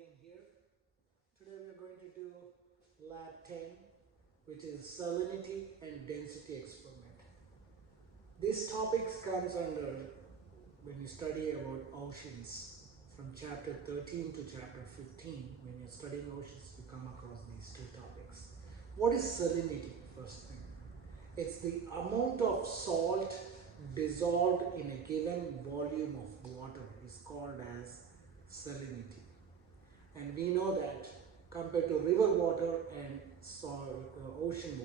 again here. Today we are going to do lab 10, which is salinity and density experiment. These topics comes under when you study about oceans from chapter 13 to chapter 15. When you're studying oceans, you come across these two topics. What is salinity? First thing, it's the amount of salt dissolved in a given volume of water is called as salinity. And we know that compared to river water and ocean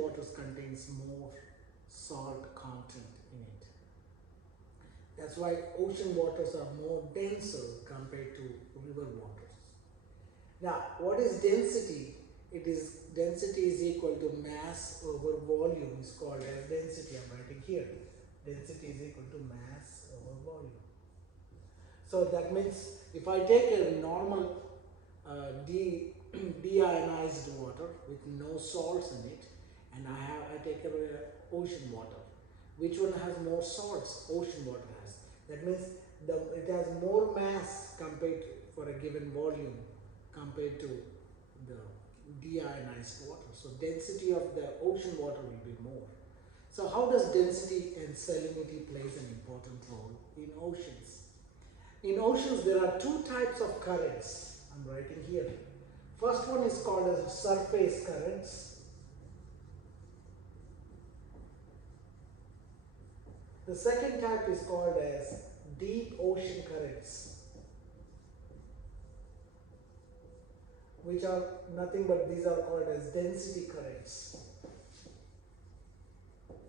waters contains more salt content in it. That's why ocean waters are more denser compared to river waters. Now, what is density? Density is equal to mass over volume is called as density. I'm writing here. Density is equal to mass over volume. So that means if I take a normal deionized water with no salts in it, and I take a ocean water, which one has more salts? Ocean water has. That means it has more mass compared for a given volume compared to the deionized water. So density of the ocean water will be more. So how does density and salinity plays an important role in oceans? In oceans, there are two types of currents. I'm writing here. First one is called as surface currents. The second type is called as deep ocean currents, which are nothing but these are called as density currents.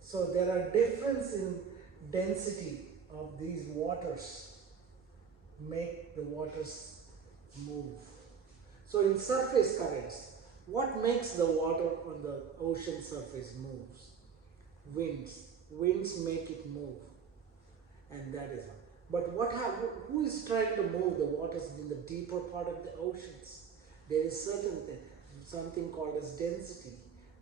So there are difference in density of these waters make the waters move. So in surface currents, what makes the water on the ocean surface moves? Winds. Winds make it move, and that is all. But who is trying to move the waters in the deeper part of the oceans? There is something called as density.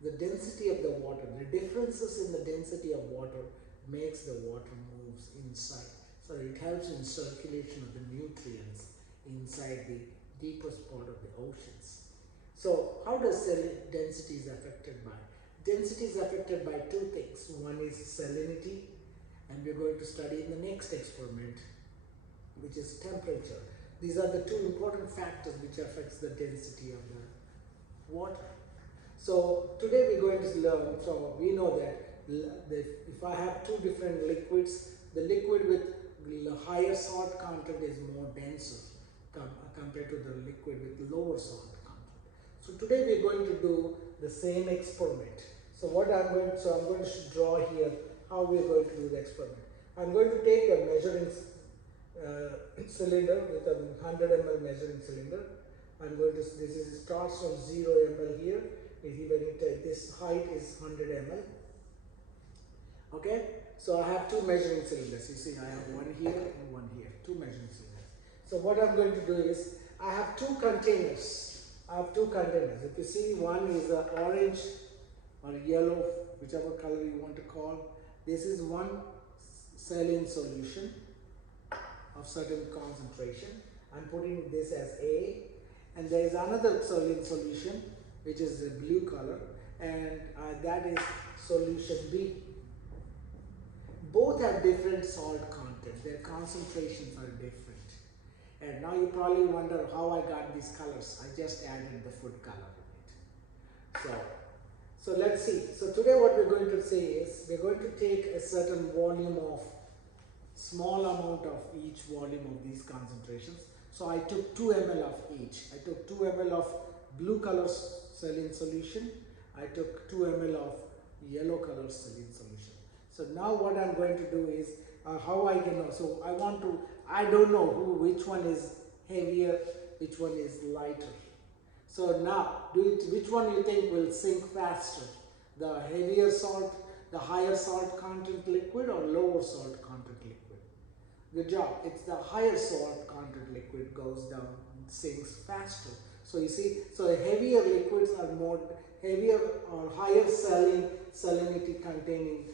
The density of the water, the differences in the density of water makes the water moves inside. So it helps in circulation of the nutrients inside the deepest part of the oceans. So how does density is affected by? Density is affected by two things. One is salinity, and we're going to study in the next experiment, which is temperature. These are the two important factors which affects the density of the water. So today we're going to learn, so we know that if I have two different liquids, the liquid with higher salt content is more denser compared to the liquid with lower salt content. So today we're going to do the same experiment. So I'm going to draw here how we're going to do the experiment. I'm going to take a measuring cylinder with a 100 ml measuring cylinder. This starts from 0 ml here. This height is 100 ml. Okay, so I have two measuring cylinders. You see, I have one here and one here, two measuring cylinders. So what I'm going to do is, I have two containers. If you see, one is orange or yellow, whichever color you want to call. This is one saline solution of certain concentration. I'm putting this as A, and there is another saline solution which is a blue color, and that is solution B. Both have different salt content. Their concentrations are different. And now you probably wonder how I got these colors. I just added the food color in it. So let's see. So today what we're going to say is, we're going to take a certain volume of, small amount of each volume of these concentrations. So I took 2 ml of each. I took 2 ml of blue color saline solution. I took 2 ml of yellow color saline solution. So now what I'm going to do is, how I can know. So I don't know which one is heavier, which one is lighter. So now, which one you think will sink faster? The heavier salt, the higher salt content liquid, or lower salt content liquid? Good job. It's the higher salt content liquid goes down, sinks faster. So you see, so heavier liquids are heavier or higher salinity containing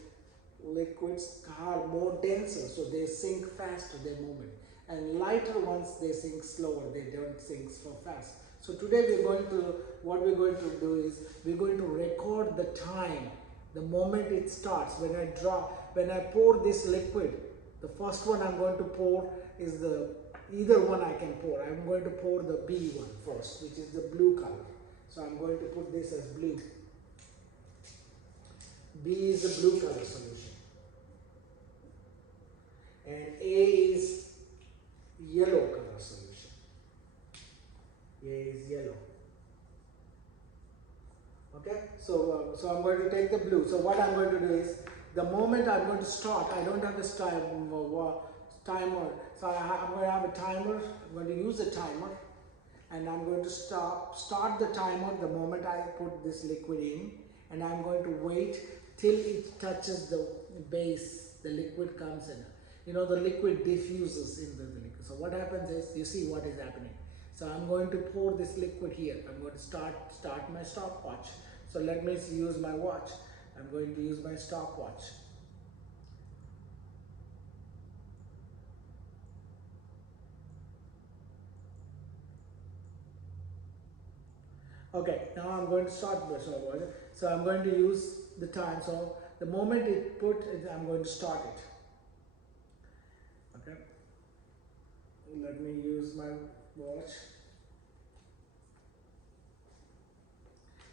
liquids are more denser, so they sink faster, they move it. and lighter ones they sink slower, they don't sink so fast. So today what we're going to do is we're going to record the time, the moment it starts. When I pour this liquid, the first one I'm going to pour is either one I can pour. I'm going to pour the B one first, which is the blue color. So I'm going to put this as blue. B is the blue color solution. And A is yellow color solution. A is yellow. Okay, so I'm going to take the blue. So what I'm going to do is, the moment I'm going to start, I don't have this timer. So I'm going to have a timer. I'm going to use a timer, and I'm going to start the timer the moment I put this liquid in, and I'm going to wait till it touches the base. The liquid comes in. You know, the liquid diffuses in the liquid. So what happens is, you see what is happening. So I'm going to pour this liquid here. I'm going to start my stopwatch. So let me use my watch. I'm going to use my stopwatch. Okay, now I'm going to start the stopwatch. So I'm going to use the time. So the moment it put, I'm going to start it. Okay. Let me use my watch.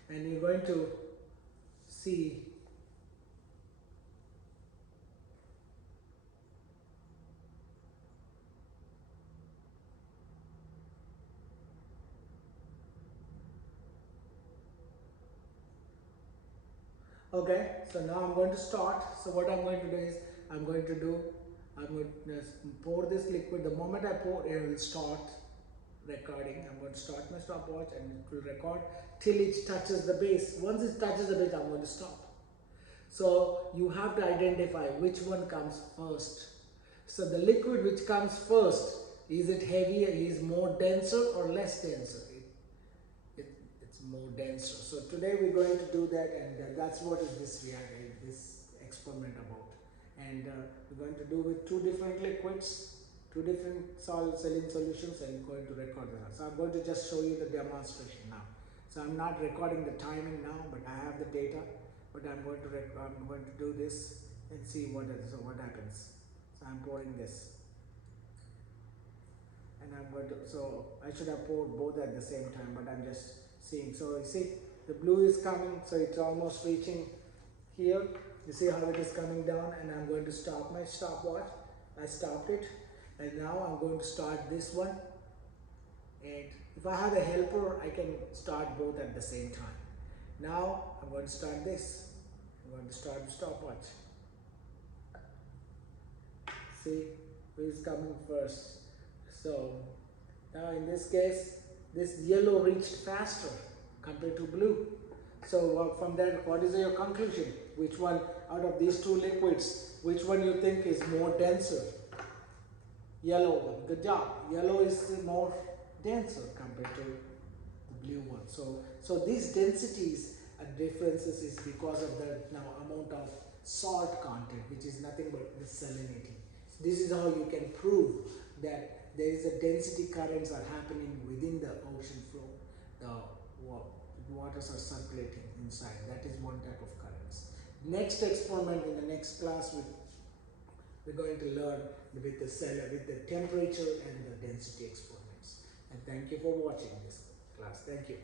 And you're going to see okay, so now I'm going to start. So what I'm going to do is, I'm going to pour this liquid. The moment I pour, it will start recording. I'm going to start my stopwatch, and it will record till it touches the base. Once it touches the base, I'm going to stop. So you have to identify which one comes first. So the liquid which comes first, is it heavier, is more denser or less denser? It's more denser. So today we're going to do that, and that's what is this experiment about. And we're going to do with two different liquids, two different saline solutions, and we're going to record that. So I'm going to just show you the demonstration now. So I'm not recording the timing now, but I have the data. But I'm going to do this and see what happens. So I'm pouring this, and so I should have poured both at the same time, but I'm just seeing. So you see, the blue is coming, so it's almost reaching here. You see how it is coming down, and I'm going to stop my stopwatch. I stopped it, and now I'm going to start this one. And if I have a helper, I can start both at the same time. Now I'm going to start this. I'm going to start the stopwatch. See who is coming first. So now in this case, this yellow reached faster compared to blue. So from that, what is your conclusion? Which one out of these two liquids, which one you think is more denser? Yellow one. Good job. Yellow is more denser compared to the blue one. So these densities and differences is because of the amount of salt content, which is nothing but the salinity. So this is how you can prove that there is a density currents are happening within the ocean floor. The waters are circulating inside. That is one type of currents. Next experiment in the next class, we're going to learn with the temperature and the density experiments. And thank you for watching this class. Thank you.